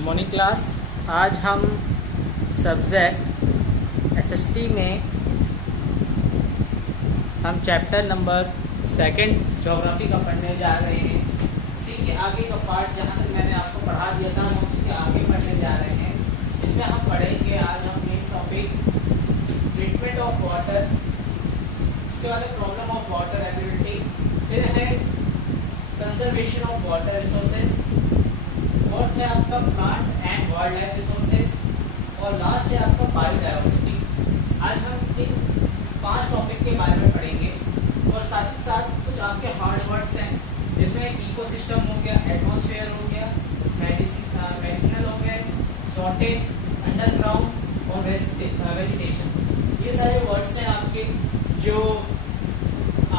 Good morning class. आज हम subject SST में हम चैप्टर नंबर 2 ज्योग्राफी का पढ़ने जा रहे हैं। उसी के आगे का पार्ट जहाँ तक मैंने आपको पढ़ा दिया था हम उसके आगे पढ़ने जा रहे हैं। इसमें हम पढ़ेंगे आज हम main topic treatment of water, उसके बाद प्रॉब्लम ऑफ वाटर अवेलेबिलिटी, फिर है conservation of water resources, fourth है आपका plant and wild life resources, और लास्ट है आपका बायोडाइवर्सिटी। आज हम इन 5 टॉपिक के बारे में पढ़ेंगे और साथ ही साथ कुछ आपके हार्ड वर्ड्स हैं जिसमें इकोसिस्टम हो गया, एटमॉस्फेयर हो गया, मेडिसिनल हो गए, शॉर्टेज, अंडरग्राउंड और वेजिटेशन। ये सारे वर्ड्स हैं आपके जो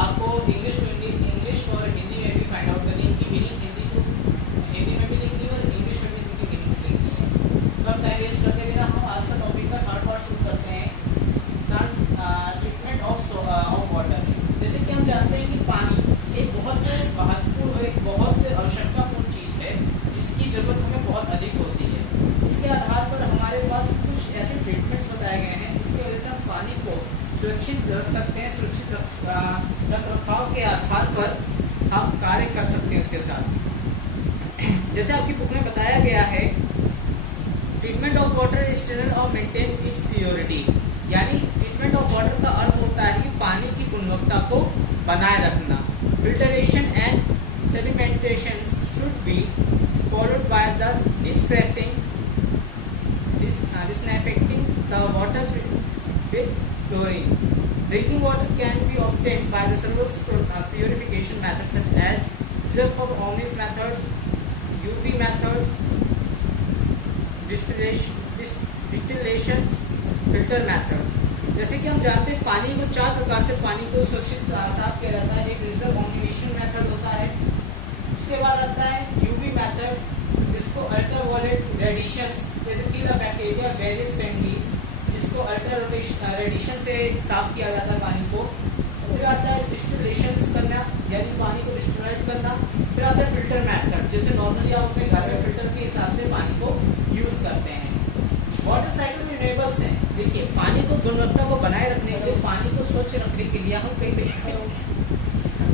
आपको इंग्लिश और हिंदी में भी फाइंड आउट करनी है कि मीनिंग हिंदी में भी लिखनी है और इंग्लिश में भी इनकी मीनिंग्स लिखनी है। तो हम टाइम वेस्ट करते बिना हम आज का टॉपिक का थर्ड पार्ट शुरू करते हैं, ट्रीटमेंट ऑफ वाटर। जैसे कि हम जानते हैं कि पानी एक बहुत महत्वपूर्ण, एक बहुत आवश्यकतापूर्ण चीज़ है जिसकी ज़रूरत हमें बहुत अधिक होती है। उसके आधार पर हमारे पास कुछ ऐसे ट्रीटमेंट्स बताए गए हैं जिसकी वजह से हम पानी को सुरक्षित रख सकते हैं। सुरक्षित रख रखाव के आधार पर हम कार्य कर सकते हैं उसके साथ। जैसे आपकी बुक में बताया गया है, treatment of water is sterile और मेंटेन इट्स प्योरिटी, यानी ट्रीटमेंट ऑफ वाटर का अर्थ होता है कि पानी की गुणवत्ता को बनाए रखना। Filtration and sedimentation should be followed by the disinfecting the waters with chlorine. Drinking water can be obtained by the several purification methods such as Zephyr-Omnis methods, UV method, distillation, filter method। जैसे कि हम जानते हैं पानी को 4 प्रकार से पानी को सुरक्षित साफ किया जाता है। एक Zephyr-Omnis मेथड होता है, उसके बाद आता है UV मेथड जिसको ultraviolet radiation bacteria various families, जिसको अल्ट्रा रेडिएशन से साफ किया जाता है पानी को। फिर आता है डिस्टिलेशन करना, यानी पानी को डिस्टिलेट करना। फिर आता है फिल्टर मेथड, जैसे नॉर्मली आप अपने घर में फिल्टर के हिसाब से पानी को यूज करते हैं। वाटर साइकिल में रिन्यूएबल्स हैं। देखिए, पानी को गुणवत्ता को बनाए रखने के लिए, पानी को स्वच्छ रखने के लिए हम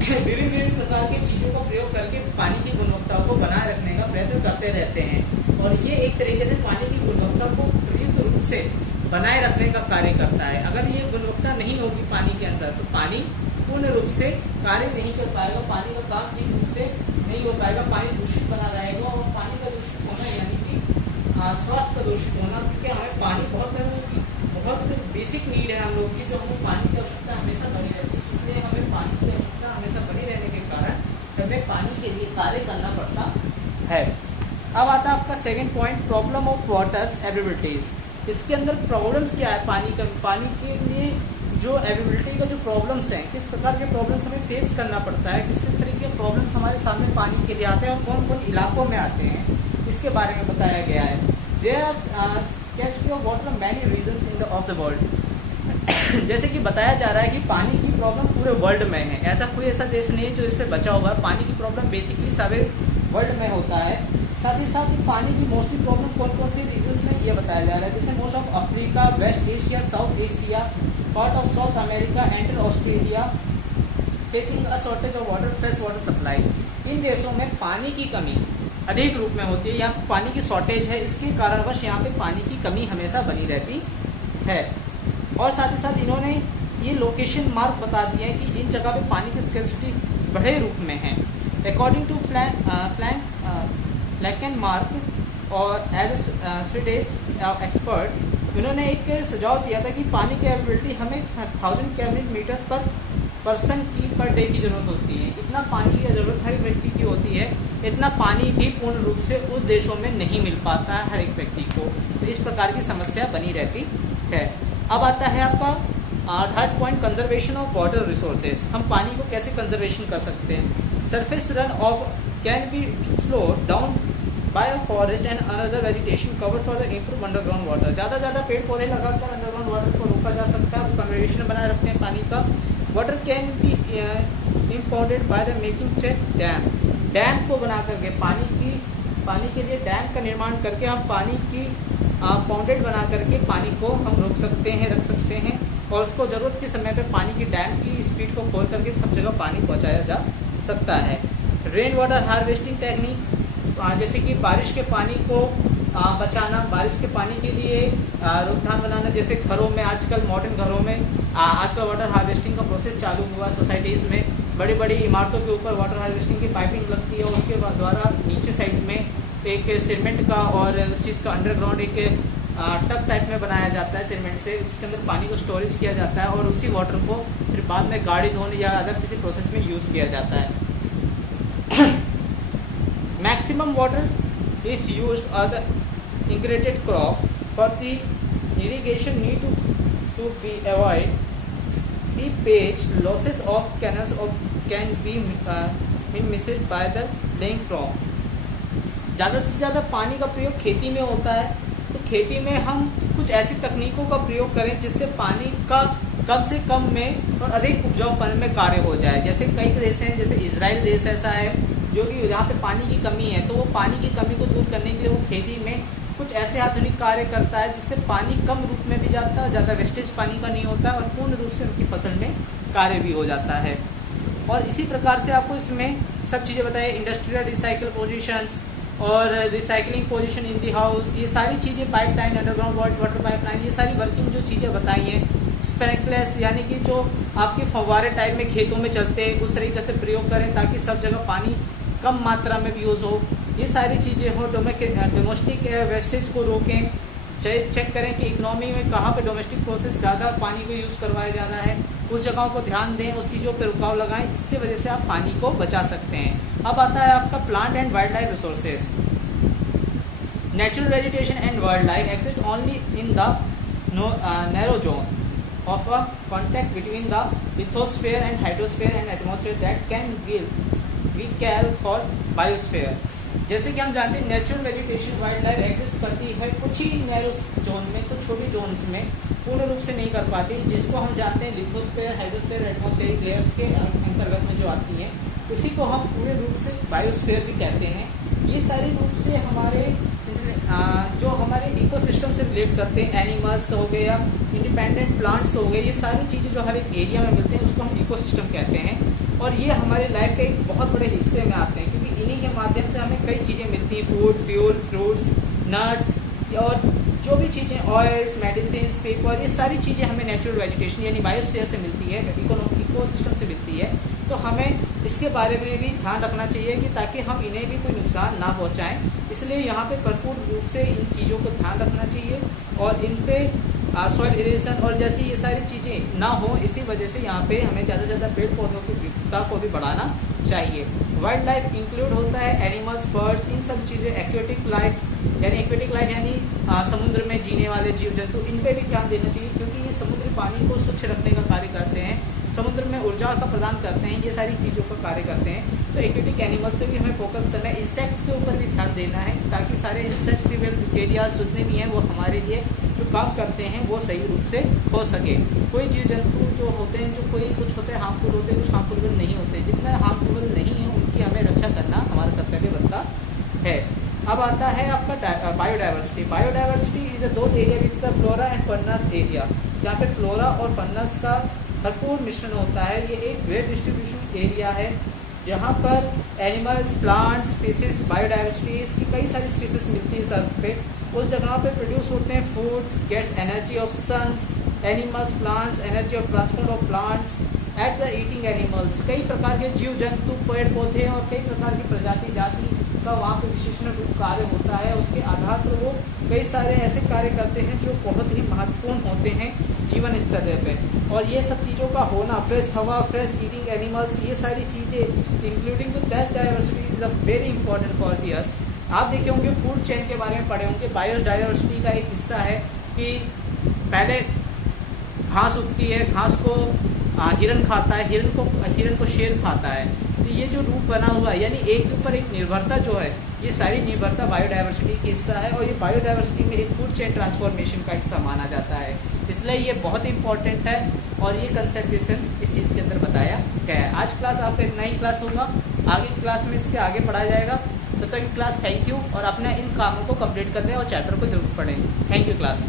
विभिन्न प्रकार की चीज़ों का प्रयोग करके पानी की गुणवत्ता को बनाए रखने का प्रयत्न करते रहते हैं, और ये एक तरीके से पानी की गुणवत्ता को प्रयुक्त रूप से बनाए रखने का कार्य करता है। अगर ये गुणवत्ता नहीं होगी पानी के अंदर तो पानी पूर्ण रूप से कार्य नहीं कर पाएगा, पानी का काम ठीक रूप से नहीं हो पाएगा, पानी दूषित बना रहेगा। और पानी का दूषित होना यानी कि स्वास्थ्य का दूषित होना, क्योंकि हमें पानी बहुत बेसिक नीड है हम लोग की, जो हमें पानी की आवश्यकता हमेशा बनी रहती है। इसलिए हमें पानी की आवश्यकता हमेशा बनी रहने के कारण हमें पानी के लिए कार्य करना पड़ता है। अब आता है आपका second point, problem of waters availabilities. इसके अंदर प्रॉब्लम्स क्या है पानी के लिए जो अवेलेबिलिटी का जो प्रॉब्लम्स हैं, किस प्रकार के प्रॉब्लम्स हमें फेस करना पड़ता है, किस किस तरीके के प्रॉब्लम्स हमारे सामने पानी के लिए आते हैं और कौन कौन इलाकों में आते हैं, इसके बारे में बताया गया है। There are scarcity of water many reasons in of the world. जैसे कि बताया जा रहा है कि पानी की प्रॉब्लम पूरे वर्ल्ड में है, ऐसा देश नहीं है जो इससे बचा होगा। पानी की प्रॉब्लम बेसिकली सारे वर्ल्ड में होता है। साथ ही साथ पानी की मोस्टली प्रॉब्लम कौन कौन से रीजन्स में ये बताया जा रहा है, जैसे most of Africa, West Asia, South Asia, part of South America and Australia facing a shortage of water, fresh water supply. इन देशों में पानी की कमी अधिक रूप में होती है, यहाँ पर पानी की शॉर्टेज है, इसके कारणवश यहाँ पे पानी की कमी हमेशा बनी रहती है। और साथ ही साथ इन्होंने ये लोकेशन मार्क बता दिए हैं कि इन जगह पे पानी की स्कैर्सिटी बड़े रूप में है। According to Falkenmark और एज स्वीडिश एक्सपर्ट, इन्होंने एक सुझाव दिया था कि पानी की अवेलेबिलिटी हमें 1000 क्यूबिक मीटर पर पर्सन की पर डे की ज़रूरत होती है। इतना पानी की ज़रूरत हर व्यक्ति की होती है, इतना पानी भी पूर्ण रूप से उस देशों में नहीं मिल पाता है हर एक व्यक्ति को। तो इस प्रकार की समस्या बनी रहती है। अब आता है आपका third point, conservation of water resources. हम पानी को कैसे कंजर्वेशन कर सकते हैं। Surface run of can be slow down by a forest and another vegetation cover for the improve underground water. ज़्यादा पेड़ पौधे लगाकर अंडरग्राउंड वाटर को रोका जा सकता है, कंजर्वेशन बनाए रखते हैं पानी का। Water can be impounded by the making check dam. Dam को बना करके पानी के लिए डैम का निर्माण करके हम पानी की पाउंडेड बना करके पानी को हम रोक सकते हैं, रख सकते हैं, और उसको ज़रूरत के समय पे पानी की डैम की स्पीड को खोल करके सब जगह पानी पहुंचाया जा सकता है। रेन वाटर हार्वेस्टिंग टेक्निक, जैसे कि बारिश के पानी को बचाना, बारिश के पानी के लिए रोकथाम बनाना, जैसे घरों में आजकल मॉडर्न घरों में आजकल वाटर हार्वेस्टिंग का प्रोसेस चालू हुआ। सोसाइटीज़ में बड़ी बड़ी इमारतों के ऊपर वाटर हार्वेस्टिंग की पाइपिंग लगती है, उसके द्वारा नीचे साइड में एक सीमेंट का और उस चीज़ का अंडरग्राउंड एक टब टाइप में बनाया जाता है सीमेंट से, जिसके अंदर पानी को स्टोरेज किया जाता है और उसी वाटर को फिर बाद में गाड़ी धोने या अदर किसी प्रोसेस में यूज़ किया जाता है। Maximum water is used on the integrated crop for the irrigation need to be avoid seepage losses of canals of can be missed by the laying from। ज़्यादा से ज़्यादा पानी का प्रयोग खेती में होता है, तो खेती में हम कुछ ऐसी तकनीकों का प्रयोग करें जिससे पानी का कम से कम में और अधिक उपजाऊपन में कार्य हो जाए। जैसे कई देश हैं, जैसे इजराइल देश ऐसा है जो कि जहाँ पे पानी की कमी है, तो वो पानी की कमी को दूर करने के लिए वो खेती में कुछ ऐसे आधुनिक कार्य करता है जिससे पानी कम रूप में भी जाता है, ज़्यादा वेस्टेज पानी का नहीं होता है और पूर्ण रूप से उनकी फसल में कार्य भी हो जाता है। और इसी प्रकार से आपको इसमें सब चीज़ें बताइए, इंडस्ट्रियल रिसाइकल पोजीशंस और recycling position in the house, ये सारी चीज़ें, पाइपलाइन, अंडरग्राउंड वाटर पाइपलाइन, ये सारी वर्किंग जो चीज़ें बताई हैं। स्प्रिंकलर्स यानी कि जो आपके फव्वारे टाइप में खेतों में चलते हैं, उस तरीके से प्रयोग करें ताकि सब जगह पानी कम मात्रा में भी यूज़ हो। ये सारी चीज़ें हो। डोमेस्टिक वेस्टेज को रोकें, चेक करें कि इकोनॉमी में कहाँ पे डोमेस्टिक प्रोसेस ज़्यादा पानी को यूज़ करवाया जा रहा है, उस जगहों को ध्यान दें, उस चीज़ों पर रुकाव लगाएं, इसके वजह से आप पानी को बचा सकते हैं। अब आता है आपका plant and wild life resources. Natural vegetation and wild life exist only in the narrow zone of a contact between the lithosphere and hydrosphere and atmosphere that can we call biosphere। जैसे कि हम जानते हैं natural vegetation wild life exist करती है कुछ ही narrow zone में, कुछ छोटी जोन्स में, पूर्ण रूप से नहीं कर पाती, जिसको हम जानते हैं लिथोस्फीयर, हाइड्रोस्फीयर, एटमॉस्फेरिक लेयर्स के अंतर्गत में जो आती है, उसी को हम पूर्ण रूप से बायोस्फीयर भी कहते हैं। ये सारी रूप से हमारे जो हमारे इकोसिस्टम से रिलेट करते हैं, एनिमल्स हो गए या इंडिपेंडेंट प्लांट्स हो गए, ये सारी चीज़ें जो हर एक एरिया में मिलते हैं उसको हम इकोसिस्टम कहते हैं। और ये हमारे लाइफ के एक बहुत बड़े हिस्से में आते हैं, क्योंकि इन्हीं के माध्यम से हमें कई चीज़ें मिलती हैं, फूड, फ्यूल, फ्रूट्स, नट्स और जो भी चीज़ें, ऑयल्स, मेडिसिन, पेपर, ये सारी चीज़ें हमें नेचुरल वेजिटेशन यानी बायोस्फीयर से मिलती है, इकोसिस्टम से मिलती है। तो हमें इसके बारे में भी ध्यान रखना चाहिए कि ताकि हम इन्हें भी कोई नुकसान ना पहुंचाएं। इसलिए यहाँ पे भरपूर रूप से इन चीज़ों को ध्यान रखना चाहिए और इन पे सॉइल इरेशन और जैसी ये सारी चीज़ें ना हो, इसी वजह से यहाँ पे हमें ज़्यादा से ज़्यादा पेड़ पौधों की विविधता को भी बढ़ाना चाहिए। वाइल्ड लाइफ इंक्लूड होता है एनिमल्स, बर्ड्स, इन सब चीज़ें। एक्वेटिक लाइफ यानी समुद्र में जीने वाले जीव जंतु, इन पर भी ध्यान देना चाहिए क्योंकि ये समुद्री पानी को स्वच्छ रखने का कार्य करते हैं, समुद्र में ऊर्जा का प्रदान करते हैं, ये सारी चीज़ों का कार्य करते हैं। तो एक्वेटिक एनिमल्स पे भी हमें फोकस करना है, इंसेक्ट्स के ऊपर भी ध्यान देना है ताकि सारे इंसेक्ट्स एरियाज जितने भी हैं वो हमारे लिए जो काम करते हैं वो सही रूप से हो सके। कोई जीव जंतु जो होते हैं, जो कोई कुछ होते हैं हार्मफुल होते हैं, कुछ हार्मफुल नहीं होते, जितना हार्मफुल नहीं है उनकी हमें रक्षा करना हमारा कर्तव्य बनता है। अब आता है आपका biodiversity. Biodiversity is a those area which the flora and furnace area, जहाँ पे फ्लोरा और फर्नस का भरपूर मिश्रण होता है। ये एक वेल डिस्ट्रीब्यूशन एरिया है जहाँ पर एनिमल्स, प्लांट्स, स्पीसीज, बायोडाइवर्सिटी, इसकी कई सारी स्पीसीज मिलती है अर्थ पे। उस जगह पे प्रोड्यूस होते हैं foods, gets energy of suns, animals, plants, energy of transport of plants at the eating animals. कई प्रकार के जीव जंतु, पेड़ पौधे और कई प्रकार की प्रजाति जाति का वहाँ पे विशेषण रूप कार्य होता है। उसके आधार पर वो कई सारे ऐसे कार्य करते हैं जो बहुत ही महत्वपूर्ण होते हैं जीवन स्तर पे। और ये सब चीज़ों का होना, फ्रेश हवा, फ्रेश ईटिंग एनिमल्स, ये सारी चीज़ें including the that diversity is a very important for the us. आप देखे होंगे फूड चेन के बारे में पढ़े होंगे, बायोडाइवर्सिटी का एक हिस्सा है कि पहले घास उगती है, घास को हिरन खाता है, हिरन को शेर खाता है। तो ये जो रूप बना हुआ है यानी एक के ऊपर एक निर्भरता जो है, ये सारी निर्भरता बायोडाइवर्सिटी की हिस्सा है और ये बायोडाइवर्सिटी में एक फूड चेन ट्रांसफॉर्मेशन का हिस्सा माना जाता है। इसलिए ये बहुत इंपॉर्टेंट है और ये कंसेप्टेशन इस चीज़ के अंदर बताया गया है। आज क्लास आपका इतना ही क्लास होगा। आगे की क्लास में इसके आगे पढ़ाया जाएगा। तो तक की क्लास थैंक यू, और अपने इन कामों को कंप्लीट करने और चैप्टर को जरूर पढ़ें। Thank you class.